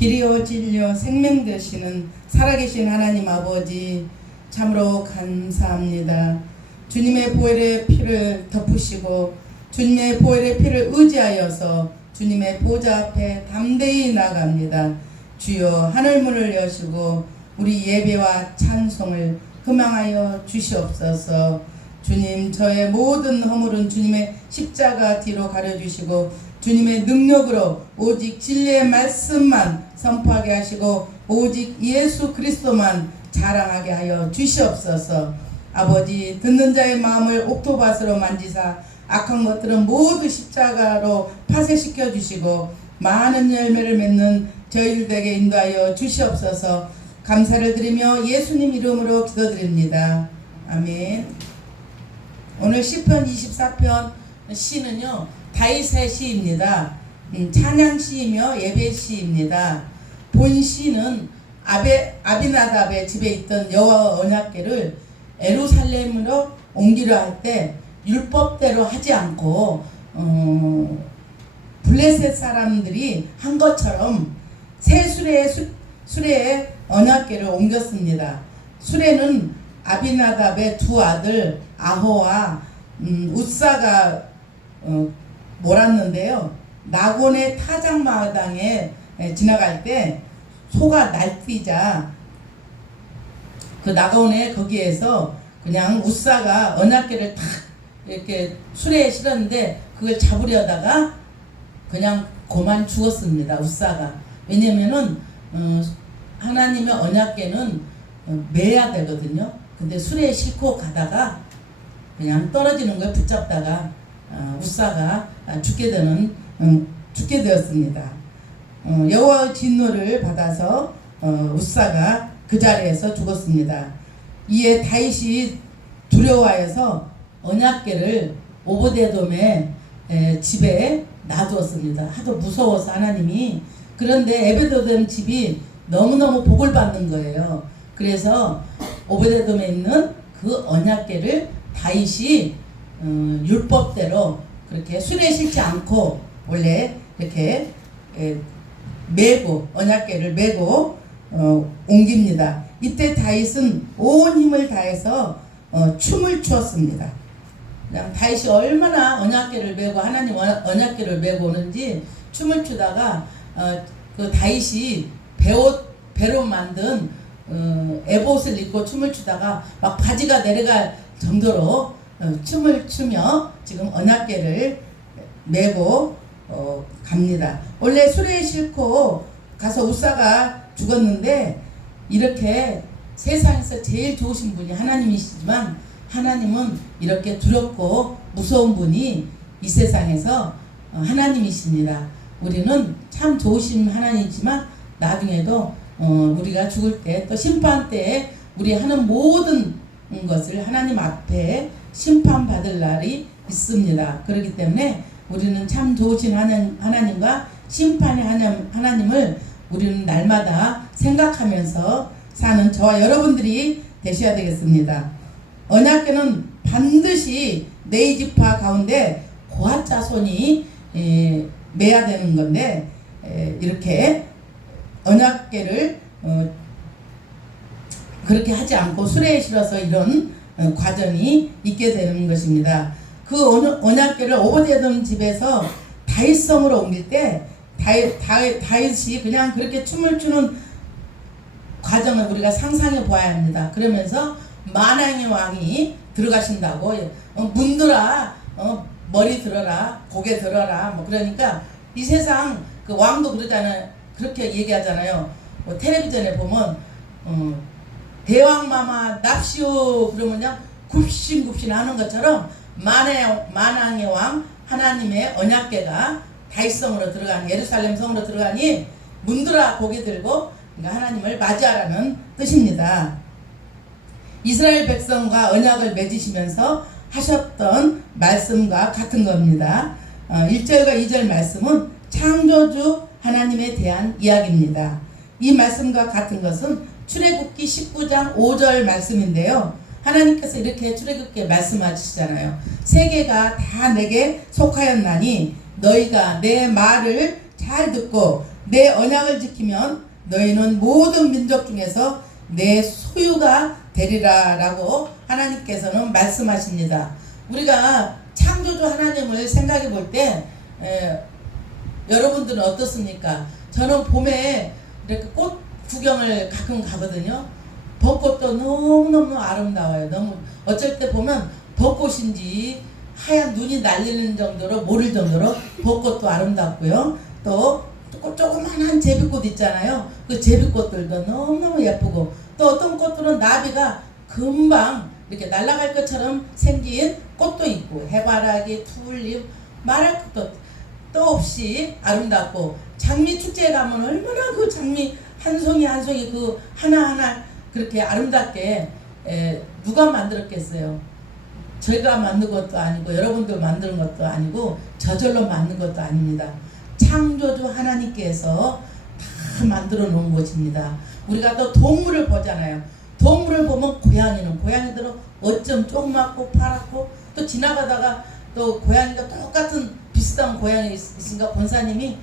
길이요 진리요 생명 되시는 살아계신 하나님 아버지, 참으로 감사합니다. 주님의 보혈의 피를 덮으시고 주님의 보혈의 피를 의지하여서 주님의 보좌 앞에 담대히 나갑니다. 주여, 하늘문을 여시고 우리 예배와 찬송을 금양하여 주시옵소서. 주님, 저의 모든 허물은 주님의 십자가 뒤로 가려주시고 주님의 능력으로 오직 진리의 말씀만 선포하게 하시고 오직 예수 그리스도만 자랑하게 하여 주시옵소서. 아버지, 듣는 자의 마음을 옥토밭으로 만지사 악한 것들은 모두 십자가로 파쇄시켜 주시고 많은 열매를 맺는 저희들에게 인도하여 주시옵소서. 감사를 드리며 예수님 이름으로 기도드립니다. 아멘. 오늘 시편 24편 시는요, 다윗의 시입니다. 찬양 시이며 예배 시입니다. 본 시는 아비나답의 집에 있던 여호와 언약궤를 예루살렘으로 옮기려 할 때 율법대로 하지 않고 블레셋 사람들이 한 것처럼 새 수레에 언약궤를 옮겼습니다. 수레는 아비나답의 두 아들 아호와 웃사가 몰았는데요. 나곤의 타작마당에 지나갈 때 소가 날뛰자 그 나곤의 거기에서 그냥 웃사가 언약궤를 탁 이렇게 수레에 실었는데 그걸 잡으려다가 그냥 고만 죽었습니다. 웃사가. 왜냐면은 하나님의 언약궤는 매야 되거든요. 근데 수레에 싣고 가다가 그냥 떨어지는 걸 붙잡다가 웃사가 죽게 되었습니다. 여호와의 진노를 받아서 웃사가 그 자리에서 죽었습니다. 이에 다윗이 두려워하여서 언약궤를 오베데돔의 집에 놔두었습니다. 하도 무서워서 하나님이. 그런데 오베데돔 집이 너무너무 복을 받는 거예요. 그래서 오베데돔에 있는 그 언약궤를 다윗이 율법대로 그렇게 수레에 실지 않고 원래 이렇게 메고 언약궤를 메고 옮깁니다. 이때 다윗은 온 힘을 다해서 춤을 추었습니다. 그냥 다윗이 얼마나 언약궤를 메고 하나님 언약궤를 메고 오는지 춤을 추다가 그 다윗이 배로 만든 에봇을 입고 춤을 추다가 막 바지가 내려갈 정도로 춤을 추며 지금 언약궤를 메고 갑니다. 원래 수레에 싣고 가서 웃사가 죽었는데 이렇게 세상에서 제일 좋으신 분이 하나님이시지만 하나님은 이렇게 두렵고 무서운 분이 이 세상에서 하나님이십니다. 우리는 참 좋으신 하나님이지만 나중에도 우리가 죽을 때 또 심판 때에 우리 하는 모든 것을 하나님 앞에 심판받을 날이 있습니다. 그렇기 때문에 우리는 참 좋으신 하나님과 심판의 하나님을 우리는 날마다 생각하면서 사는 저와 여러분들이 되셔야 되겠습니다. 언약궤는 반드시 네 지파 가운데 고핫 자손이 매야 되는 건데 이렇게 언약궤를 그렇게 하지 않고 수레에 실어서 이런 과정이 있게 되는 것입니다. 그 언약궤를 오베데돔 집에서 다윗성으로 옮길 때 다윗이 그냥 그렇게 춤을 추는 과정을 우리가 상상해 보아야 합니다. 그러면서 만왕의 왕이 들어가신다고 문들아 머리 들어라 고개 들어라 뭐 그러니까 이 세상 그 왕도 그러잖아요. 그렇게 얘기하잖아요. 뭐 텔레비전에 보면 대왕마마 납시오 그러면요 굽신굽신 하는 것처럼 만왕의 왕 하나님의 언약궤가 다윗성으로 들어가니 예루살렘 성으로 들어가니 문들아 고개 들고 그러니까 하나님을 맞이하라는 뜻입니다. 이스라엘 백성과 언약을 맺으시면서 하셨던 말씀과 같은 겁니다. 1절과 2절 말씀은 창조주 하나님에 대한 이야기입니다. 이 말씀과 같은 것은 출애굽기 19장 5절 말씀인데요. 하나님께서 이렇게 출애굽기에 말씀하시잖아요. 세계가 다 내게 속하였나니 너희가 내 말을 잘 듣고 내 언약을 지키면 너희는 모든 민족 중에서 내 소유가 되리라 라고 하나님께서는 말씀하십니다. 우리가 창조주 하나님을 생각해 볼 때 여러분들은 어떻습니까? 저는 봄에 이렇게 꽃 구경을 가끔 가거든요. 벚꽃도 너무너무 아름다워요. 너무 어쩔 때 보면 벚꽃인지 하얀 눈이 날리는 정도로 모를 정도로 벚꽃도 아름답고요. 또 조그만한 제비꽃 있잖아요. 그 제비꽃들도 너무너무 예쁘고 또 어떤 꽃들은 나비가 금방 이렇게 날아갈 것처럼 생긴 꽃도 있고 해바라기, 튤립, 말할 것도 또 없이 아름답고 장미 축제에 가면 얼마나 그 장미 한 송이 한 송이 그 하나하나 그렇게 아름답게 누가 만들었겠어요? 저희가 만든 것도 아니고 여러분들 만드는 것도 아니고 저절로 만든 것도 아닙니다. 창조주 하나님께서 다 만들어 놓은 것입니다. 우리가 또 동물을 보잖아요. 동물을 보면 고양이들은 어쩜 조그맣고 파랗고 또 지나가다가 또 고양이가 똑같은 비슷한 고양이 있으니까 권사님이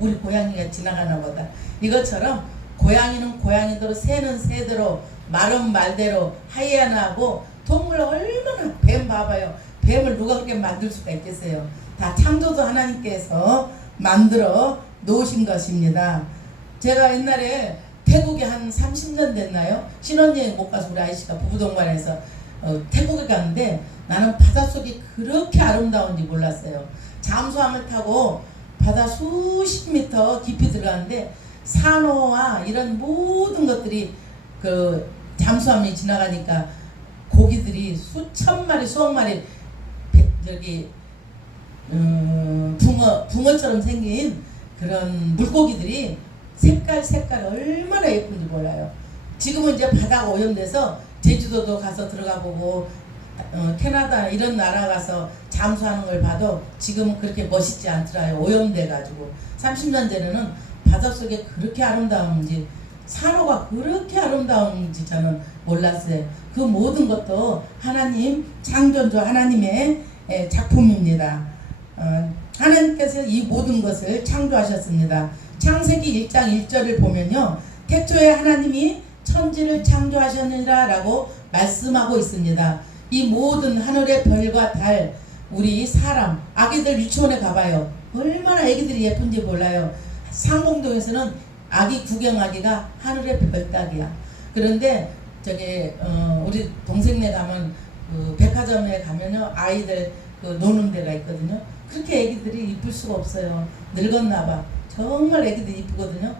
우리 고양이가 지나가나 보다. 이것처럼 고양이는 고양이대로 새는 새대로 말은 말대로 하이에나하고 동물 얼마나 뱀 봐봐요. 뱀을 누가 그렇게 만들 수가 있겠어요. 다 창조주 하나님께서 만들어 놓으신 것입니다. 제가 옛날에 태국에 한 30년 됐나요? 신혼여행 못 가서 우리 아이씨가 부부동반해서 태국에 갔는데 나는 바닷속이 그렇게 아름다운지 몰랐어요. 잠수함을 타고 바다 수십 미터 깊이 들어가는데 산호와 이런 모든 것들이 그 잠수함이 지나가니까 고기들이 수천 마리 수억 마리 저기 붕어처럼 생긴 그런 물고기들이 색깔 얼마나 예쁜지 몰라요. 지금은 이제 바다가 오염돼서 제주도도 가서 들어가 보고 캐나다 이런 나라 가서 잠수하는 걸 봐도 지금은 그렇게 멋있지 않더라요. 오염돼 가지고 30년 전에는 바닷속에 그렇게 아름다운지 산호가 그렇게 아름다운지 저는 몰랐어요. 그 모든 것도 하나님 창조주 하나님의 작품입니다. 하나님께서 이 모든 것을 창조하셨습니다. 창세기 1장 1절을 보면요. 태초에 하나님이 천지를 창조하셨느니라 라고 말씀하고 있습니다. 이 모든 하늘의 별과 달, 우리 사람, 아기들 유치원에 가봐요. 얼마나 아기들이 예쁜지 몰라요. 상봉동에서는 아기 구경하기가 하늘의 별따기야. 그런데 저기 우리 동생네 가면 그 백화점에 가면요 아이들 그 노는 데가 있거든요. 그렇게 애기들이 이쁠 수가 없어요. 늙었나봐. 정말 애기들이 이쁘거든요.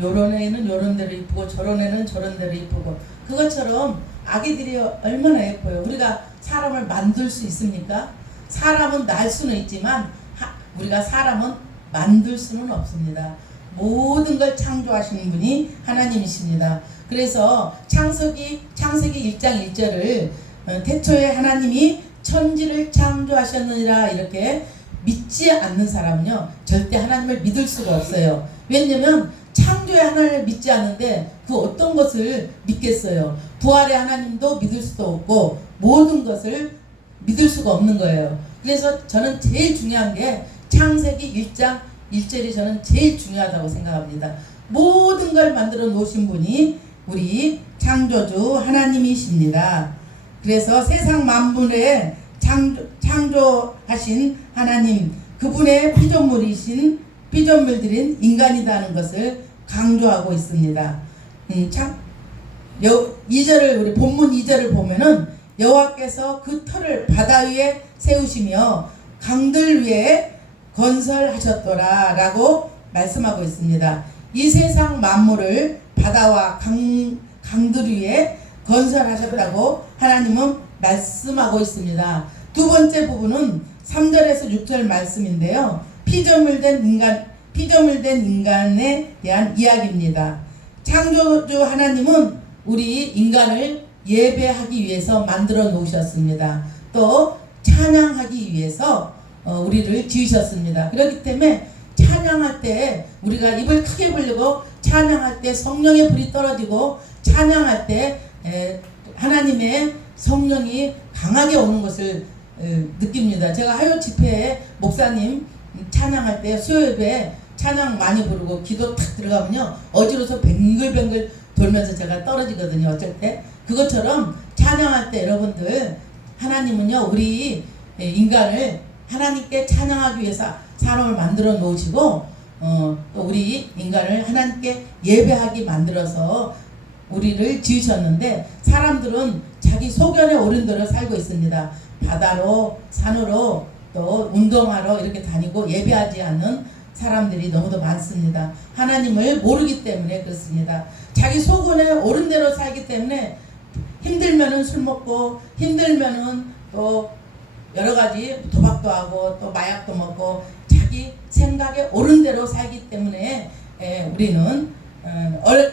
요런 애는 요런 대로 이쁘고 저런 애는 저런 대로 이쁘고 그것처럼 아기들이 얼마나 예뻐요. 우리가 사람을 만들 수 있습니까? 사람은 날 수는 있지만 우리가 사람은 만들 수는 없습니다. 모든 걸 창조하시는 분이 하나님이십니다. 그래서 창세기 1장 1절을 태초에 하나님이 천지를 창조하셨느니라 이렇게 믿지 않는 사람은요 절대 하나님을 믿을 수가 없어요. 왜냐면 창조의 하나님을 믿지 않는데 그 어떤 것을 믿겠어요. 부활의 하나님도 믿을 수도 없고 모든 것을 믿을 수가 없는 거예요. 그래서 저는 제일 중요한 게 창세기 1장 1절이 저는 제일 중요하다고 생각합니다. 모든 걸 만들어 놓으신 분이 우리 창조주 하나님이십니다. 그래서 세상 만물에 창조하신 하나님, 그분의 피조물들인 인간이라는 것을 강조하고 있습니다. 2절을 우리 본문 2절을 보면은 여호와께서 그 터를 바다 위에 세우시며 강들 위에 건설하셨더라 라고 말씀하고 있습니다. 이 세상 만물을 바다와 강들 위에 건설하셨다고 하나님은 말씀하고 있습니다. 두 번째 부분은 3절에서 6절 말씀인데요. 피조물된 인간에 대한 이야기입니다. 창조주 하나님은 우리 인간을 예배하기 위해서 만들어 놓으셨습니다. 또 찬양하기 위해서 우리를 지으셨습니다. 그렇기 때문에 찬양할 때 우리가 입을 크게 벌리고 찬양할 때 성령의 불이 떨어지고 찬양할 때 하나님의 성령이 강하게 오는 것을 느낍니다. 제가 하요 집회에 목사님 찬양할 때 수요예배 찬양 많이 부르고 기도 탁 들어가면요 어지러워서 뱅글뱅글 돌면서 제가 떨어지거든요. 어쩔 때 그것처럼 찬양할 때 여러분들 하나님은요 우리 인간을 하나님께 찬양하기 위해서 사람을 만들어 놓으시고 또 우리 인간을 하나님께 예배하게 만들어서 우리를 지으셨는데 사람들은 자기 소견에 오른 대로 살고 있습니다. 바다로 산으로 또 운동하러 이렇게 다니고 예배하지 않는 사람들이 너무도 많습니다. 하나님을 모르기 때문에 그렇습니다. 자기 소견에 오른 대로 살기 때문에 힘들면은 술 먹고 힘들면은 또 여러 가지 도박도 하고 또 마약도 먹고 자기 생각에 옳은 대로 살기 때문에 우리는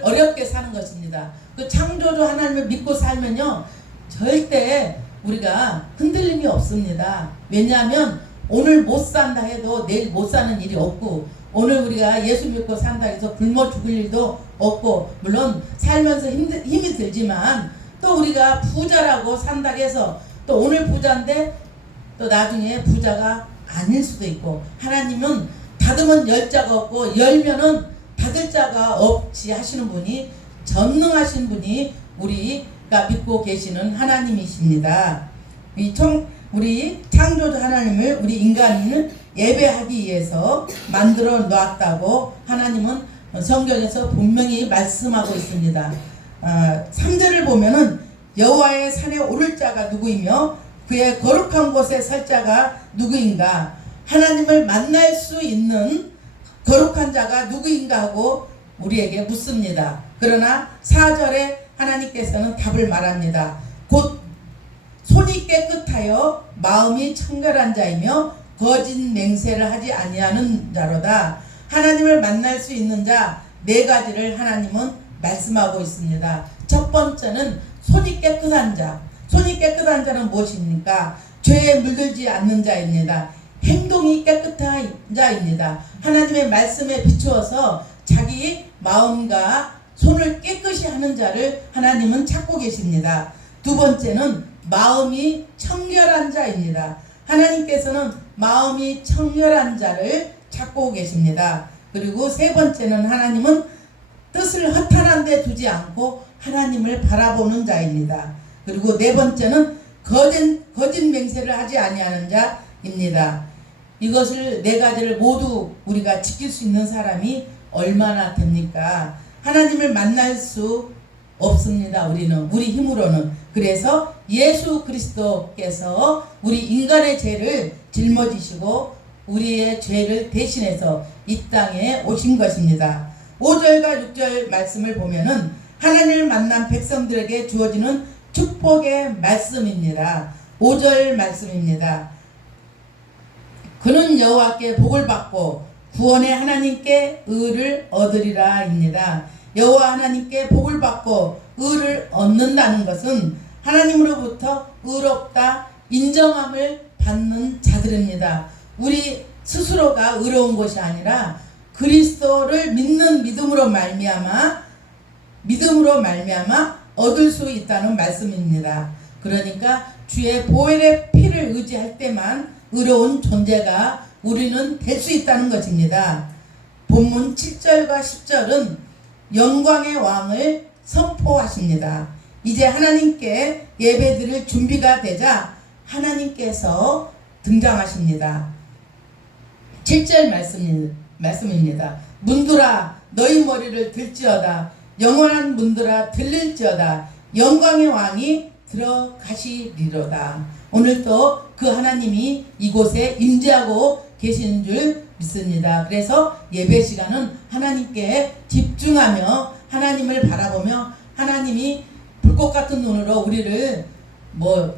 어렵게 사는 것입니다. 그 창조주 하나님을 믿고 살면요 절대 우리가 흔들림이 없습니다. 왜냐하면 오늘 못 산다 해도 내일 못 사는 일이 없고 오늘 우리가 예수 믿고 산다 해서 굶어 죽을 일도 없고 물론 살면서 힘이 들지만 또 우리가 부자라고 산다 해서 또 오늘 부자인데 또 나중에 부자가 아닐 수도 있고 하나님은 닫으면 열 자가 없고 열면은 닫을 자가 없지 하시는 분이 전능하신 분이 우리가 믿고 계시는 하나님이십니다. 우리 창조주 하나님을 우리 인간인을 예배하기 위해서 만들어 놓았다고 하나님은 성경에서 분명히 말씀하고 있습니다. 3절을 보면은 여호와의 산에 오를 자가 누구이며 그의 거룩한 곳에 설 자가 누구인가 하나님을 만날 수 있는 거룩한 자가 누구인가 하고 우리에게 묻습니다. 그러나 4절에 하나님께서는 답을 말합니다. 곧 손이 깨끗하여 마음이 청결한 자이며 거짓 맹세를 하지 아니하는 자로다. 하나님을 만날 수 있는 자 4가지를 하나님은 말씀하고 있습니다. 첫 번째는 손이 깨끗한 자. 손이 깨끗한 자는 무엇입니까? 죄에 물들지 않는 자입니다. 행동이 깨끗한 자입니다. 하나님의 말씀에 비추어서 자기 마음과 손을 깨끗이 하는 자를 하나님은 찾고 계십니다. 두 번째는 마음이 청결한 자입니다. 하나님께서는 마음이 청결한 자를 찾고 계십니다. 그리고 세 번째는 하나님은 뜻을 허탄한 데 두지 않고 하나님을 바라보는 자입니다. 그리고 네 번째는 거짓 맹세를 하지 아니하는 자입니다. 이것을 4가지를 모두 우리가 지킬 수 있는 사람이 얼마나 됩니까? 하나님을 만날 수 없습니다. 우리 힘으로는. 그래서 예수 그리스도께서 우리 인간의 죄를 짊어지시고 우리의 죄를 대신해서 이 땅에 오신 것입니다. 5절과 6절 말씀을 보면은 하나님을 만난 백성들에게 주어지는 축복의 말씀입니다. 5절 말씀입니다. 그는 여호와께 복을 받고 구원의 하나님께 의를 얻으리라 입니다. 여호와 하나님께 복을 받고 의를 얻는다는 것은 하나님으로부터 의롭다 인정함을 받는 자들입니다. 우리 스스로가 의로운 것이 아니라 그리스도를 믿는 믿음으로 말미암아 얻을 수 있다는 말씀입니다. 그러니까 주의 보혈의 피를 의지할 때만 의로운 존재가 우리는 될 수 있다는 것입니다. 본문 7절과 10절은 영광의 왕을 선포하십니다. 이제 하나님께 예배드릴 준비가 되자 하나님께서 등장하십니다. 7절 말씀입니다. 문들아 너희 머리를 들지어다. 영원한 문들아 들릴지어다. 영광의 왕이 들어가시리로다. 오늘도 그 하나님이 이곳에 임재하고 계시는 줄 믿습니다. 그래서 예배 시간은 하나님께 집중하며 하나님을 바라보며 하나님이 불꽃 같은 눈으로 우리를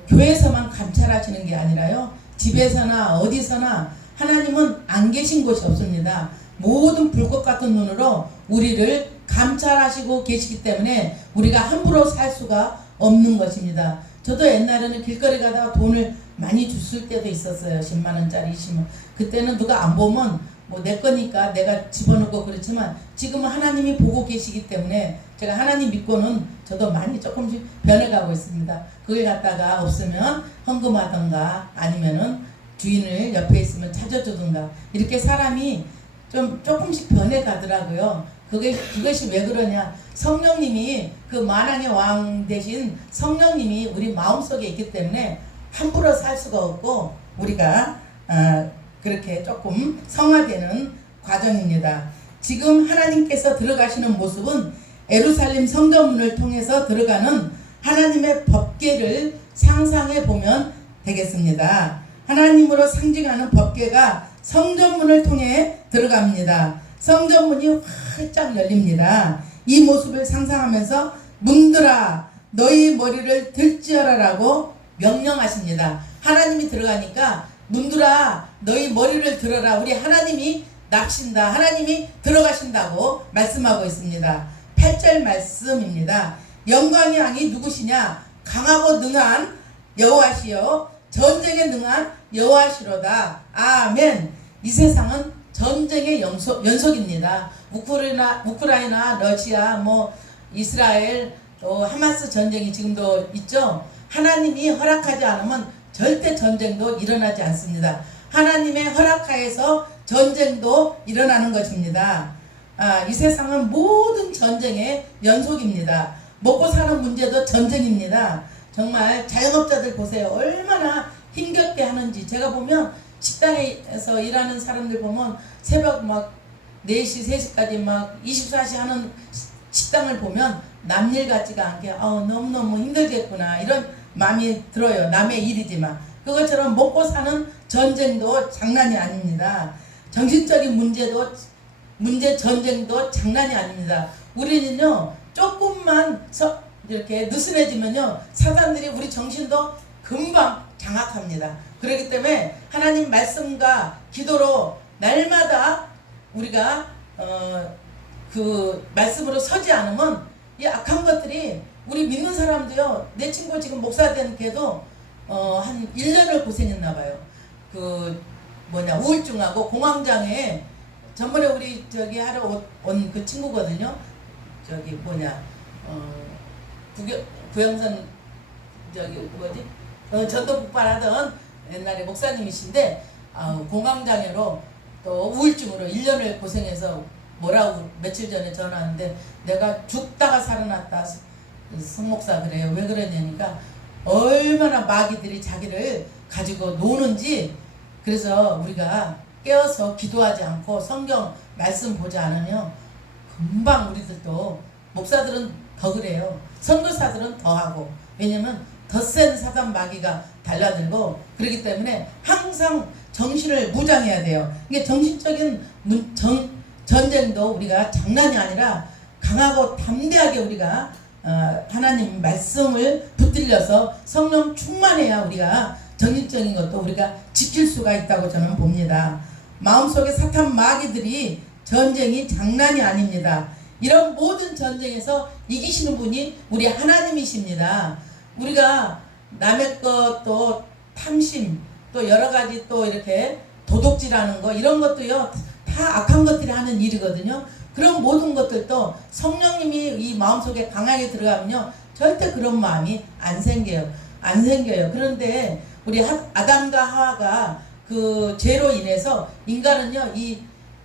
교회에서만 감찰하시는 게 아니라요. 집에서나 어디서나 하나님은 안 계신 곳이 없습니다. 모든 불꽃 같은 눈으로 우리를 감찰하시고 계시기 때문에 우리가 함부로 살 수가 없는 것입니다. 저도 옛날에는 길거리 가다가 돈을 많이 줬을 때도 있었어요. 10만원짜리 20만. 그때는 누가 안 보면 내 거니까 내가 집어넣고 그렇지만 지금은 하나님이 보고 계시기 때문에 제가 하나님 믿고는 저도 많이 조금씩 변해가고 있습니다. 그걸 갖다가 없으면 헌금하던가 아니면은 주인을 옆에 있으면 찾아주던가 이렇게 사람이 조금씩 변해 가더라고요. 그것이 왜 그러냐? 성령님이 그 만왕의 왕 대신 성령님이 우리 마음속에 있기 때문에 함부로 살 수가 없고 우리가 그렇게 조금 성화되는 과정입니다. 지금 하나님께서 들어가시는 모습은 예루살렘 성전문을 통해서 들어가는 하나님의 법궤를 상상해 보면 되겠습니다. 하나님으로 상징하는 법궤가 성전문을 통해 들어갑니다. 성전문이 활짝 열립니다. 이 모습을 상상하면서 문들아 너희 머리를 들지어라라고 명령하십니다. 하나님이 들어가니까 문들아 너희 머리를 들어라. 우리 하나님이 납신다. 하나님이 들어가신다고 말씀하고 있습니다. 8절 말씀입니다. 영광의 왕이 누구시냐? 강하고 능한 여호와시요 전쟁에 능한 여호와시로다. 아멘. 이 세상은 전쟁의 연속입니다. 우크라이나, 러시아, 이스라엘, 또 하마스 전쟁이 지금도 있죠. 하나님이 허락하지 않으면 절대 전쟁도 일어나지 않습니다. 하나님의 허락하에서 전쟁도 일어나는 것입니다. 이 세상은 모든 전쟁의 연속입니다. 먹고 사는 문제도 전쟁입니다. 정말 자영업자들 보세요. 얼마나 힘겹게 하는지. 제가 보면 식당에서 일하는 사람들 보면 새벽 막 4시, 3시까지 막 24시 하는 식당을 보면 남일 같지가 않게 너무너무 힘들겠구나 이런 마음이 들어요. 남의 일이지만. 그것처럼 먹고 사는 전쟁도 장난이 아닙니다. 정신적인 전쟁도 장난이 아닙니다. 우리는요 조금만 이렇게 느슨해지면요 사단들이 우리 정신도 금방 장악합니다. 그렇기 때문에 하나님 말씀과 기도로 날마다 우리가 그 말씀으로 서지 않으면 이 악한 것들이 우리 믿는 사람도요. 내 친구 지금 목사 된 걔도 한 1년을 고생했나 봐요. 우울증하고 공황장애. 전번에 우리 하러 온 그 친구거든요. 구영선 전도 북발하던 옛날에 목사님이신데 공황장애로 또 우울증으로 1년을 고생해서 뭐라고 며칠 전에 전화 왔는데 내가 죽다가 살아났다. 성목사 그래요. 왜 그러냐니까 얼마나 마귀들이 자기를 가지고 노는지. 그래서 우리가 깨어서 기도하지 않고 성경 말씀 보지 않으면 금방 우리들도 목사들은 더 그래요. 선교사들은 더 하고. 왜냐면 더 센 사단 마귀가 달라들고 그렇기 때문에 항상 정신을 무장해야 돼요. 이게 정신적인 전쟁도 우리가 장난이 아니라 강하고 담대하게 우리가 하나님 말씀을 붙들려서 성령 충만해야 우리가 정신적인 것도 우리가 지킬 수가 있다고 저는 봅니다. 마음속에 사탄 마귀들이 전쟁이 장난이 아닙니다. 이런 모든 전쟁에서 이기시는 분이 우리 하나님이십니다. 우리가 남의 것도 탐심 또 여러가지 또 이렇게 도둑질하는 거 이런 것도요 다 악한 것들이 하는 일이거든요. 그런 모든 것들도 성령님이 이 마음속에 강하게 들어가면요 절대 그런 마음이 안 생겨요. 그런데 우리 아담과 하와가 그 죄로 인해서 인간은요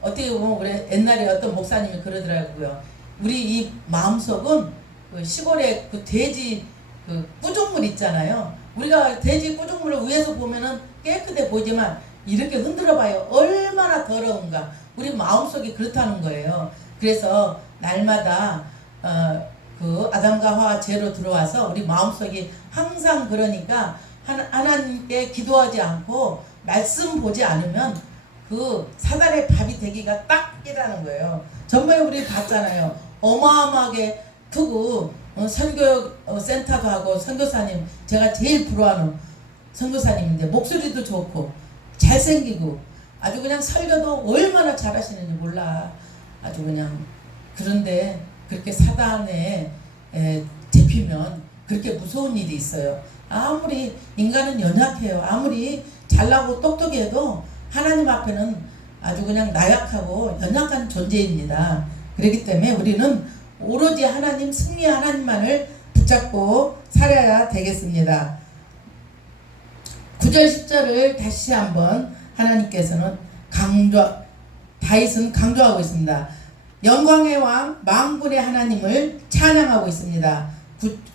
어떻게 보면 우리 옛날에 어떤 목사님이 그러더라고요. 우리 이 마음속은 그 시골에 그 돼지 그 꾸중물 있잖아요. 우리가 돼지 꾸중물을 위에서 보면은 깨끗해 보이지만 이렇게 흔들어 봐요. 얼마나 더러운가. 우리 마음속이 그렇다는 거예요. 그래서 날마다 그 아담과 하와 죄로 들어와서 우리 마음속이 항상 그러니까 하나님께 기도하지 않고 말씀 보지 않으면 그 사단의 밥이 되기가 딱이라는 거예요. 전번에 우리 봤잖아요. 어마어마하게 크고 선교 센터도 하고 선교사님 제가 제일 부러워하는 선교사님인데 목소리도 좋고 잘생기고 아주 그냥 설교도 얼마나 잘하시는지 몰라. 아주 그냥 그런데 그렇게 사단에 잡히면 그렇게 무서운 일이 있어요. 아무리 인간은 연약해요. 아무리 잘나고 똑똑해도 하나님 앞에는 아주 그냥 나약하고 연약한 존재입니다. 그렇기 때문에 우리는 오로지 하나님, 승리의 하나님만을 붙잡고 살아야 되겠습니다. 9절 10절을 다시 한번 하나님께서는 다윗은 강조하고 있습니다. 영광의 왕 만군의 하나님을 찬양하고 있습니다.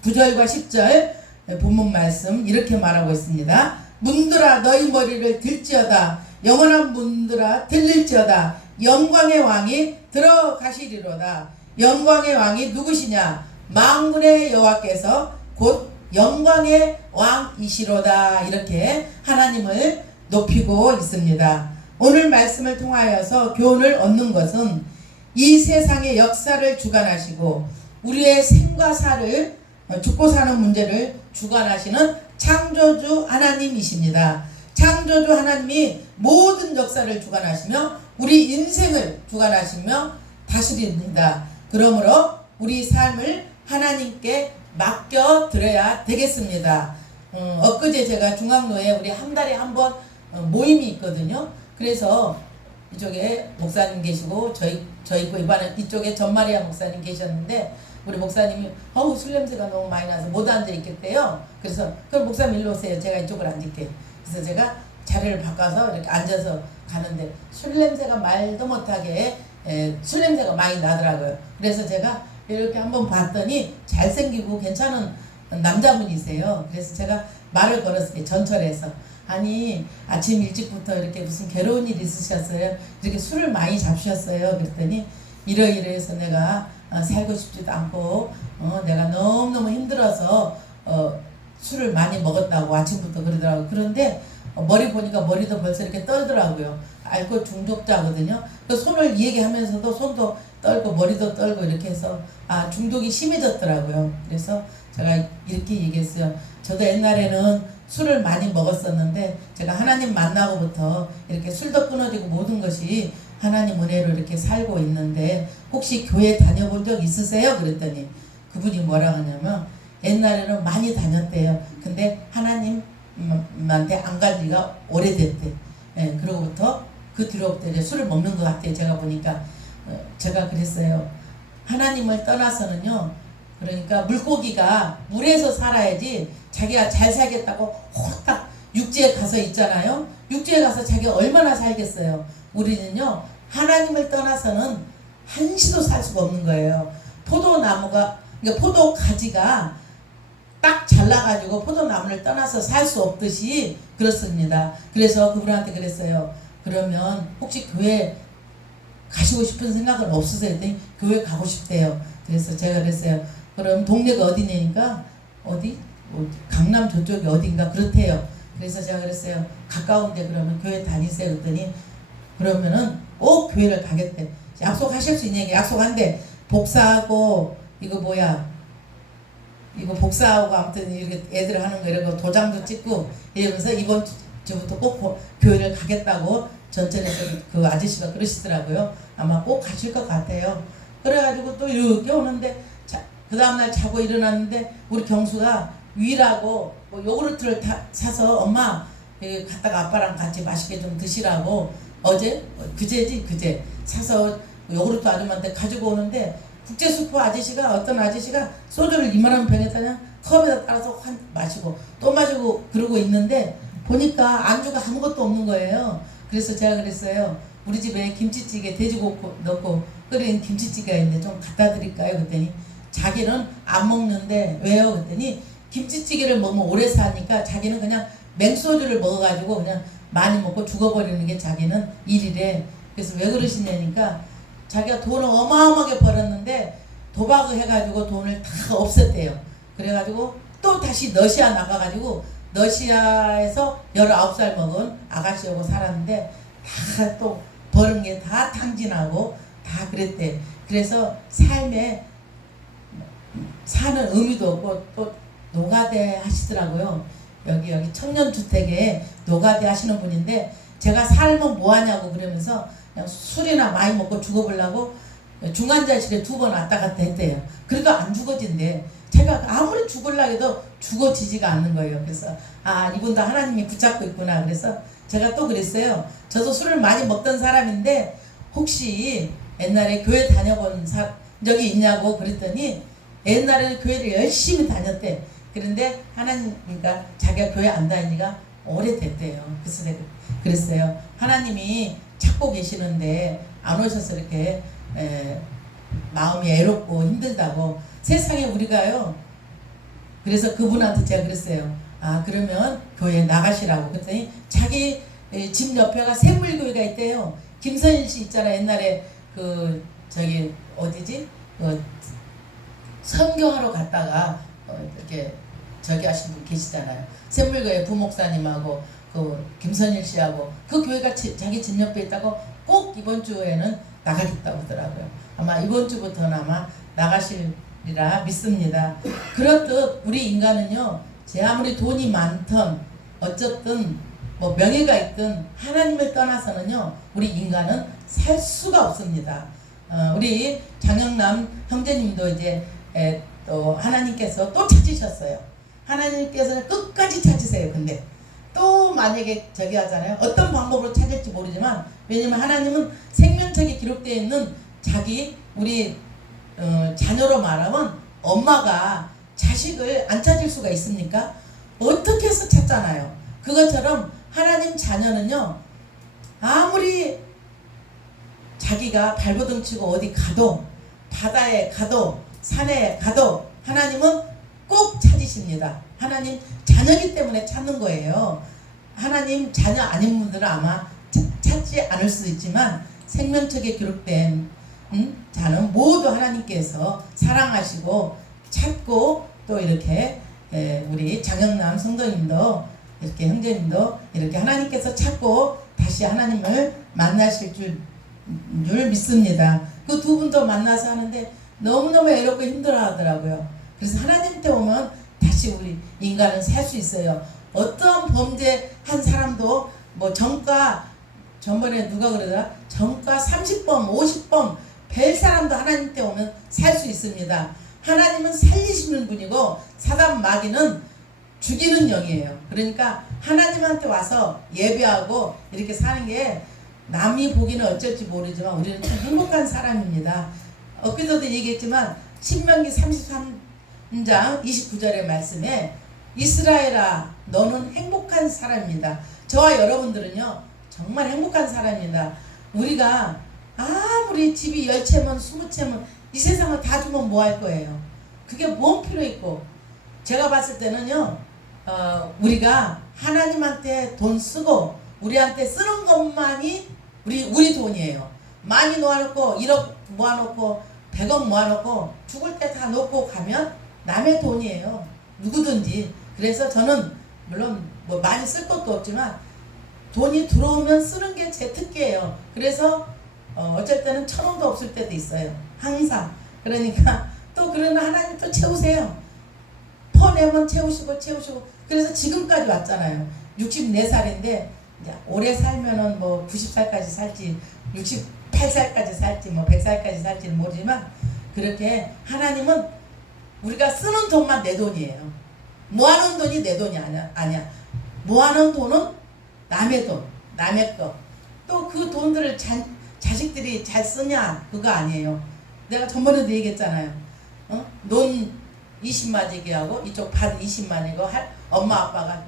9절과 10절 본문 말씀 이렇게 말하고 있습니다. 문들아 너희 머리를 들지어다. 영원한 문들아 들릴지어다. 영광의 왕이 들어가시리로다. 영광의 왕이 누구시냐? 만군의 여호와께서 곧 영광의 왕이시로다. 이렇게 하나님을 높이고 있습니다. 오늘 말씀을 통하여서 교훈을 얻는 것은 이 세상의 역사를 주관하시고 우리의 생과 사를 죽고 사는 문제를 주관하시는 창조주 하나님이십니다. 창조주 하나님이 모든 역사를 주관하시며 우리 인생을 주관하시며 다스립니다. 그러므로 우리 삶을 하나님께 맡겨드려야 되겠습니다. 엊그제 제가 중앙로에 우리 한 달에 한 번 모임이 있거든요. 그래서 이쪽에 목사님 계시고 저 있고 이쪽에 전마리아 목사님 계셨는데 우리 목사님이 술 냄새가 너무 많이 나서 못 앉아 있겠대요. 그래서 그럼 목사님 일로 오세요. 제가 이쪽으로 앉을게요. 그래서 제가 자리를 바꿔서 이렇게 앉아서 가는데 술 냄새가 말도 못하게 술 냄새가 많이 나더라고요. 그래서 제가 이렇게 한번 봤더니 잘생기고 괜찮은 남자분이세요. 그래서 제가 말을 걸었어요. 전철에서. 아니 아침 일찍부터 이렇게 무슨 괴로운 일 있으셨어요? 이렇게 술을 많이 잡수셨어요? 그랬더니 이러이러해서 내가 살고 싶지도 않고 내가 너무너무 힘들어서 술을 많이 먹었다고 아침부터 그러더라고요. 그런데 머리 보니까 머리도 벌써 이렇게 떨더라고요. 알코올 중독자거든요. 그 손을 얘기하면서도 손도 떨고 머리도 떨고 이렇게 해서 중독이 심해졌더라고요. 그래서 제가 이렇게 얘기했어요. 저도 옛날에는 술을 많이 먹었었는데 제가 하나님 만나고부터 이렇게 술도 끊어지고 모든 것이 하나님 은혜로 이렇게 살고 있는데 혹시 교회 다녀본 적 있으세요? 그랬더니 그분이 뭐라 하냐면 옛날에는 많이 다녔대요. 근데 하나님한테 안 간 지가 오래됐대. 그러고부터 그 뒤로부터 이제 술을 먹는 것 같아요. 제가 보니까 제가 그랬어요. 하나님을 떠나서는요. 그러니까 물고기가 물에서 살아야지 자기가 잘 살겠다고 호딱 육지에 가서 있잖아요. 육지에 가서 자기가 얼마나 살겠어요. 우리는요. 하나님을 떠나서는 한시도 살 수가 없는 거예요. 포도나무가 그러니까 포도 가지가 딱 잘라가지고 포도나무를 떠나서 살 수 없듯이 그렇습니다. 그래서 그분한테 그랬어요. 그러면 혹시 교회 가시고 싶은 생각은 없으세요? 했더니 교회 가고 싶대요. 그래서 제가 그랬어요. 그럼 동네가 어디냐니까 어디? 강남 저쪽이 어딘가 그렇대요. 그래서 제가 그랬어요. 가까운데 그러면 교회 다니세요. 그랬더니 그러면은 꼭 교회를 가겠대. 약속하실 수 있냐? 약속한데 복사하고 이거 뭐야? 이거 복사하고 아무튼 이렇게 애들 하는 거 이러고 도장도 찍고 이러면서 이번 주부터 꼭 교회를 가겠다고 전철에서 그 아저씨가 그러시더라고요. 아마 꼭 가실 것 같아요. 그래가지고 또 이렇게 오는데 그 다음날 자고 일어났는데 우리 경수가 위라고 뭐 요구르트를 사서 엄마 갔다가 아빠랑 같이 맛있게 좀 드시라고 그제 사서 요구르트 아줌마한테 가지고 오는데 국제슈퍼 아저씨가 어떤 아저씨가 소주를 이만한 병에다 그냥 컵에다 따라서 확 마시고 또 마시고 그러고 있는데 보니까 안주가 아무것도 없는 거예요. 그래서 제가 그랬어요. 우리 집에 김치찌개 돼지고기 넣고 끓인 김치찌개가 있는데 좀 갖다 드릴까요? 그랬더니 자기는 안 먹는데 왜요? 그랬더니 김치찌개를 먹으면 오래 사니까 자기는 그냥 맹소주를 먹어가지고 그냥 많이 먹고 죽어버리는 게 자기는 일이래. 그래서 왜 그러시냐니까 자기가 돈을 어마어마하게 벌었는데 도박을 해가지고 돈을 다 없앴대요. 그래가지고 또 다시 러시아 나가가지고 러시아에서 19살 먹은 아가씨하고 살았는데 다 또 버는 게 다 탕진하고 다 그랬대. 그래서 삶에 사는 의미도 없고 또 노가대 하시더라고요. 여기 청년주택에 노가대 하시는 분인데 제가 살면 뭐하냐고 그러면서 그냥 술이나 많이 먹고 죽어보려고 중환자실에 2번 왔다 갔다 했대요. 그래도 안 죽어진대. 제가 아무리 죽으려고 해도 죽어지지가 않는 거예요. 그래서 이분도 하나님이 붙잡고 있구나. 그래서 제가 또 그랬어요. 저도 술을 많이 먹던 사람인데 혹시 옛날에 교회 다녀본 적이 있냐고 그랬더니 옛날에는 교회를 열심히 다녔대. 그런데 하나님이니까 자기가 교회 안 다니니까 오래됐대요. 그래서 내가 그랬어요. 하나님이 찾고 계시는데 안 오셔서 이렇게 마음이 애롭고 힘들다고. 세상에 우리가요. 그래서 그분한테 제가 그랬어요. 아, 그러면 교회 나가시라고. 그랬더니 자기 집 옆에가 샘물교회가 있대요. 김선일 씨 있잖아요. 옛날에 그 저기 어디지? 선교하러 갔다가 이렇게 저기 하신 분 계시잖아요. 샘물교회 부목사님하고 그 김선일 씨하고 그 교회가 자기 집 옆에 있다고 꼭 이번 주에는 나가겠다고 하더라고요. 아마 이번 주부터는 아마 나가시리라 믿습니다. 그렇듯 우리 인간은요, 제 아무리 돈이 많든 어쨌든 뭐 명예가 있든 하나님을 떠나서는요, 우리 인간은 살 수가 없습니다. 우리 장영남 형제님도 이제 또 하나님께서 또 찾으셨어요. 하나님께서는 끝까지 찾으세요. 근데 또 만약에 저기 하잖아요. 어떤 방법으로 찾을지 모르지만, 왜냐면 하나님은 생명책에 기록되어 있는 자기 우리 자녀로 말하면 엄마가 자식을 안 찾을 수가 있습니까? 어떻게 해서 찾잖아요. 그것처럼 하나님 자녀는요, 아무리 자기가 발버둥 치고 어디 가도, 바다에 가도 산에 가도 하나님은 꼭 찾으십니다. 하나님 자녀이기 때문에 찾는 거예요. 하나님 자녀 아닌 분들은 아마 찾지 않을 수 있지만, 생명책에 기록된 자는 모두 하나님께서 사랑하시고 찾고, 또 이렇게 우리 장영남 성도님도 이렇게 형제님도 이렇게 하나님께서 찾고 다시 하나님을 만나실 줄 믿습니다. 그 두 분도 만나서 하는데 너무너무 애롭고 힘들어 하더라고요. 그래서 하나님께 오면 다시 우리 인간은 살 수 있어요. 어떠한 범죄한 사람도 뭐 전과, 전번에 누가 그러더라? 전과 30번 50번 뵐 사람도 하나님께 오면 살 수 있습니다. 하나님은 살리시는 분이고 사단 마귀는 죽이는 영이에요. 그러니까 하나님한테 와서 예배하고 이렇게 사는 게 남이 보기는 어쩔지 모르지만 우리는 참 행복한 사람입니다. 엊그제도 얘기했지만 신명기 33장 29절의 말씀에 이스라엘아 너는 행복한 사람입니다. 저와 여러분들은요 정말 행복한 사람입니다. 우리가 아무리 집이 10채면 20채면 이 세상을 다 주면 뭐 할 거예요? 그게 뭔 필요 있고. 제가 봤을 때는요 우리가 하나님한테 돈 쓰고 우리한테 쓰는 것만이 우리 돈이에요. 많이 모아놓고 1억 모아놓고 100억 모아놓고 죽을 때 다 놓고 가면 남의 돈이에요. 누구든지. 그래서 저는 물론 뭐 많이 쓸 것도 없지만 돈이 들어오면 쓰는 게 제 특기예요. 그래서 어쩔 때는 1,000원도 없을 때도 있어요. 항상. 그러니까 또 그러나 하나님 또 채우세요. 퍼내면 채우시고. 그래서 지금까지 왔잖아요. 64살인데 이제 오래 살면은 뭐 90살까지 살지 68살까지 살지 뭐 100살까지 살지는 모르지만, 그렇게 하나님은 우리가 쓰는 돈만 내 돈이에요. 모아놓은 돈이 내 돈이 아니야. 모아놓은 돈은 남의 돈, 남의 거. 또 그 돈들을 자식들이 잘 쓰냐 그거 아니에요. 내가 전번에도 얘기했잖아요. 논 20마디기 하고 이쪽 밭 20마디고 엄마 아빠가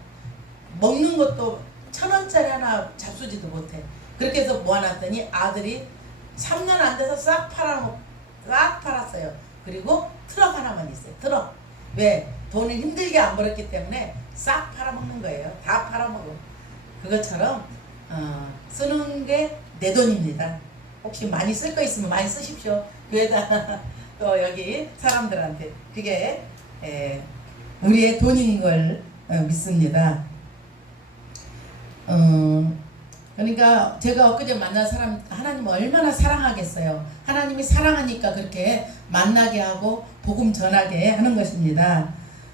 먹는 것도 1,000원짜리 하나 잡수지도 못해. 그렇게 해서 모아놨더니 아들이 3년 안 돼서 싹 팔았어요. 그리고 트럭 하나만 있어요. 트럭. 왜? 돈을 힘들게 안 벌었기 때문에 싹 팔아먹는 거예요. 다 팔아먹어. 그것처럼 쓰는 게 내 돈입니다. 혹시 많이 쓸 거 있으면 많이 쓰십시오. 교회다 또 여기 사람들한테. 그게 우리의 돈인 걸 믿습니다. 그러니까 제가 엊그제 만난 사람, 하나님 얼마나 사랑하겠어요. 하나님이 사랑하니까 그렇게 만나게 하고 복음 전하게 하는 것입니다.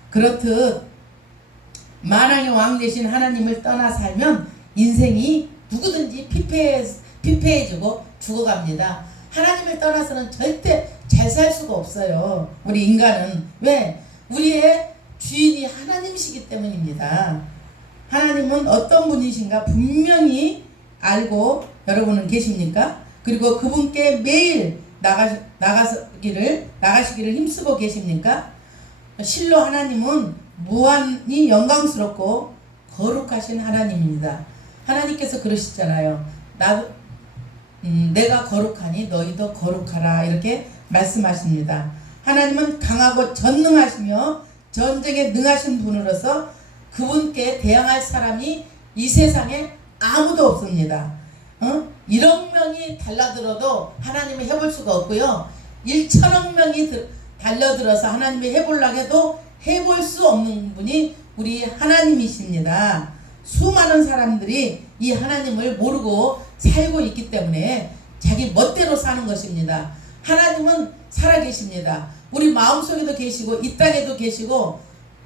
그렇듯 만왕의 왕 되신 하나님을 떠나 살면 인생이 누구든지 피폐해지고 죽어갑니다. 하나님을 떠나서는 절대 잘 살 수가 없어요. 우리 인간은. 왜? 우리의 주인이 하나님이시기 때문입니다. 하나님은 어떤 분이신가 분명히 알고 여러분은 계십니까? 그리고 그분께 매일 나가시기를 힘쓰고 계십니까? 실로 하나님은 무한히 영광스럽고 거룩하신 하나님입니다. 하나님께서 그러시잖아요. 내가 거룩하니 너희도 거룩하라 이렇게 말씀하십니다. 하나님은 강하고 전능하시며 전쟁에 능하신 분으로서 그분께 대항할 사람이 이 세상에 아무도 없습니다. 1억 명이 달라들어도 하나님이 해볼 수가 없고요. 1천억 명이 달려들어서 하나님이 해보려고 해도 해볼 수 없는 분이 우리 하나님이십니다. 수많은 사람들이 이 하나님을 모르고 살고 있기 때문에 자기 멋대로 사는 것입니다. 하나님은 살아계십니다. 우리 마음속에도 계시고 이 땅에도 계시고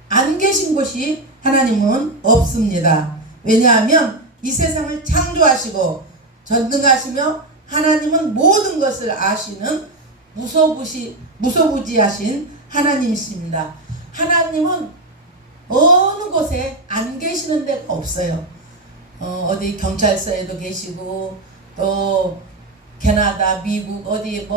안 계신 곳이 하나님은 없습니다. 왜냐하면 이 세상을 창조하시고 전능하시며 하나님은 모든 것을 아시는 무소부지하신 하나님이십니다. 하나님은 어느 곳에 안 계시는 데가 없어요. 어디 경찰서에도 계시고 또 캐나다, 미국 어디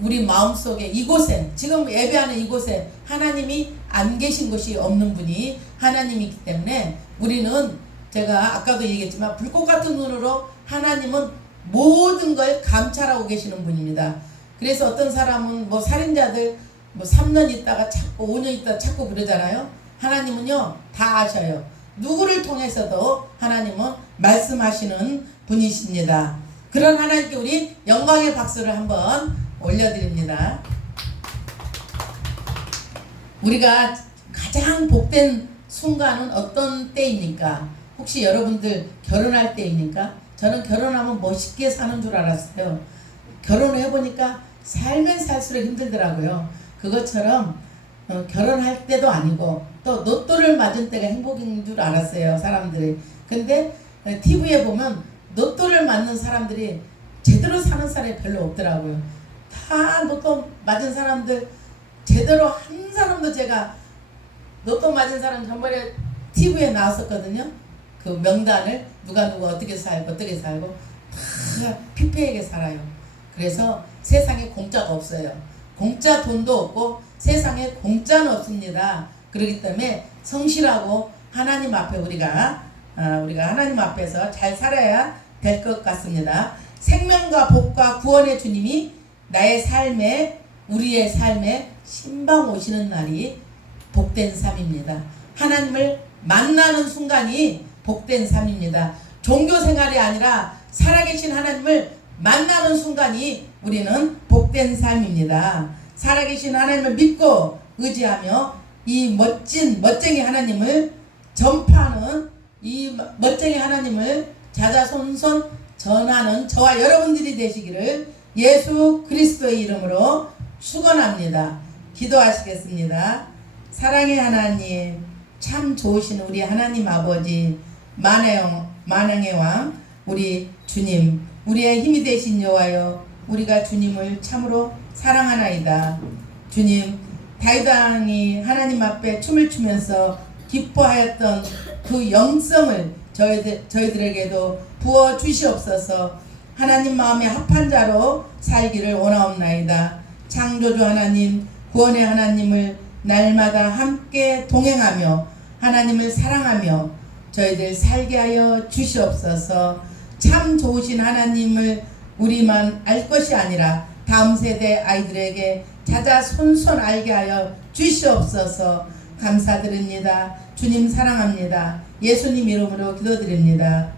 우리 마음속에 이곳에 지금 예배하는 이곳에 하나님이 안 계신 곳이 없는 분이 하나님이기 때문에 우리는 제가 아까도 얘기했지만 불꽃 같은 눈으로 하나님은 모든 걸 감찰하고 계시는 분입니다. 그래서 어떤 사람은 살인자들 3년 있다가 찾고 5년 있다가 찾고 그러잖아요. 하나님은요 다 아셔요. 누구를 통해서도 하나님은 말씀하시는 분이십니다. 그런 하나님께 우리 영광의 박수를 한번 올려드립니다. 우리가 가장 복된 순간은 어떤 때입니까? 혹시 여러분들 결혼할 때입니까? 저는 결혼하면 멋있게 사는 줄 알았어요. 결혼을 해보니까 살면 살수록 힘들더라고요. 그것처럼 결혼할 때도 아니고 또 로또를 맞은 때가 행복인 줄 알았어요, 사람들이. 근데 TV에 보면 로또를 맞는 사람들이 제대로 사는 사람이 별로 없더라고요. 다 로또 맞은 사람들 제대로 한 사람도 제가 로또 맞은 사람 전번에 TV에 나왔었거든요. 그 명단을 누가 어떻게 살고 다 피폐하게 살아요. 그래서 세상에 공짜가 없어요. 공짜 돈도 없고 세상에 공짜는 없습니다. 그렇기 때문에 성실하고 하나님 앞에 우리가 하나님 앞에서 잘 살아야 될 것 같습니다. 생명과 복과 구원의 주님이 나의 삶에 우리의 삶에 신방 오시는 날이 복된 삶입니다. 하나님을 만나는 순간이 복된 삶입니다. 종교 생활이 아니라 살아계신 하나님을 만나는 순간이 우리는 복된 삶입니다. 살아계신 하나님을 믿고 의지하며 이 멋쟁이 하나님을 전파하는 이 멋쟁이 하나님을 자자손손 전하는 저와 여러분들이 되시기를 예수 그리스도의 이름으로 축원합니다. 기도하시겠습니다. 사랑의 하나님, 참 좋으신 우리 하나님 아버지, 만왕의 왕 우리 주님, 우리의 힘이 되신 여호와여, 우리가 주님을 참으로 사랑하나이다. 주님, 다윗 왕이 하나님 앞에 춤을 추면서 기뻐하였던 그 영성을 저희들에게도 부어 주시옵소서. 하나님 마음에 합한 자로 살기를 원하옵나이다. 창조주 하나님, 구원의 하나님을 날마다 함께 동행하며 하나님을 사랑하며 저희들 살게 하여 주시옵소서. 참 좋으신 하나님을 우리만 알 것이 아니라 다음 세대 아이들에게 자자손손 알게 하여 주시옵소서. 감사드립니다. 주님 사랑합니다. 예수님 이름으로 기도드립니다.